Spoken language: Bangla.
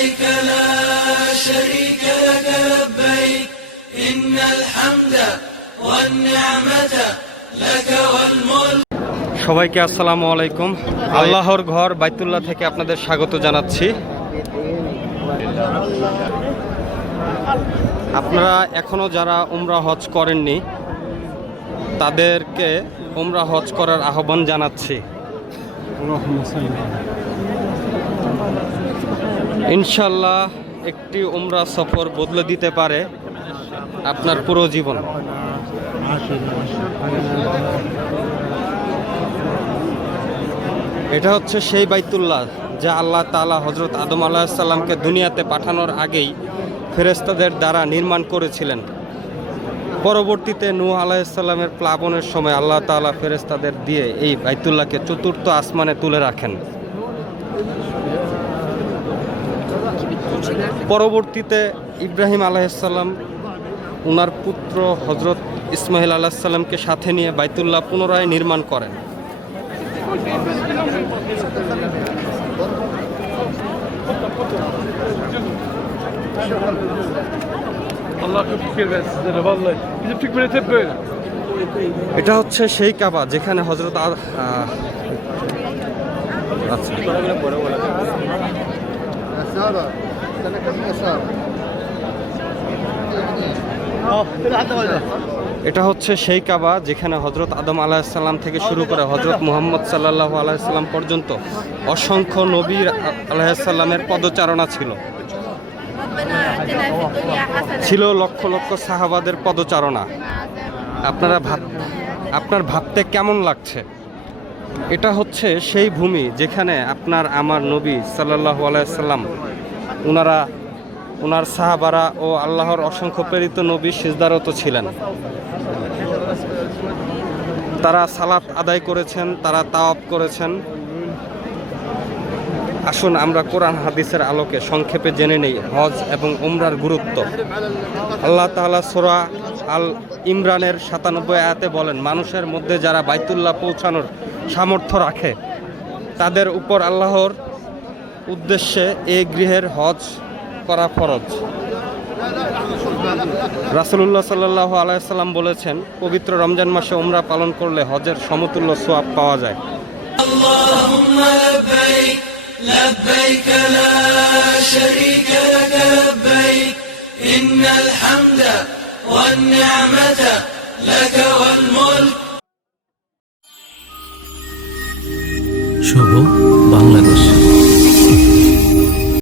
لبيك لا شريك لك لبيك إن الحمد والنعمة لك والملك সবাইকে আসসালামু আলাইকুম আল্লাহর ঘর বাইতুল্লাহ থেকে আপনাদের স্বাগত জানাচ্ছি আপনারা এখনও যারা উমরা হজ করেননি তাদেরকে উমরা হজ করার আহ্বান জানাচ্ছি ইনশাল্লাহ একটি উমরা সফর বদলে দিতে পারে আপনার পুরো জীবন। এটা হচ্ছে সেই বাইতুল্লাহ যা আল্লাহ তাআলা হজরত আদম আলাহিসাল্লামকে দুনিয়াতে পাঠানোর আগেই ফেরেস্তাদের দ্বারা নির্মাণ করেছিলেন। পরবর্তীতে নূহ আলাহিসাল্লামের প্লাবনের সময় আল্লাহ তাআলা ফেরেস্তাদের দিয়ে এই বাইতুল্লাহকে চতুর্থ আসমানে তুলে রাখেন। পরবর্তীতে ইব্রাহিম আলাইসাল্লাম ওনার পুত্র হজরত ইসমাইল আলাহিসাল্লামকে সাথে নিয়ে বাইতুল্লাহ পুনরায় নির্মাণ করেন Allah çok fikir versin sizlere vallahi. Bizim Türk milleti hep böyle. এটা হচ্ছে সেই কাবা যেখানে হজরত আ- আচ্ছা এটা হচ্ছে সেই কাবা যেখানে হজরত আদম আলাহিসাল্লাম থেকে শুরু করে হজরত মুহাম্মদ সাল্লাহ আলাইসাল্লাম পর্যন্ত অসংখ্য নবীর আলাহিসাল্লামের পদচারণা ছিল। ছিল লক্ষ লক্ষ সাহাবাদের পদচারণা। আপনারা ভাব আপনার ভাবতে কেমন লাগছে? এটা হচ্ছে সেই ভূমি যেখানে আপনার আমার নবী সাল্লাহ আলাইসাল্লাম ওনারা ওনার সাহাবারা ও আল্লাহর অসংখ্য প্রেরিত নবী সিজদারত ছিলেন। তারা সালাত আদায় করেছেন, তারা তাওয়াব করেছেন। আসুন আমরা কোরআন হাদিসের আলোকে সংক্ষেপে জেনে নেই, হজ এবং উমরার গুরুত্ব। আল্লাহ তাআলা সোরা আল ইমরানের সাতানব্বই আয়াতে বলেন, মানুষের মধ্যে যারা বাইতুল্লাহ পৌঁছানোর সামর্থ্য রাখে, তাদের উপর আল্লাহর উদ্দেশ্যে এ গৃহের হজ করা ফরজ। রাসুলুল্লাহ সাল্লাহ আলাইসাল্লাম বলেছেন পবিত্র রমজান মাসে ওমরা পালন করলে হজের সমতুল্য সোয়াব পাওয়া যায়। বাংলাদেশ। you.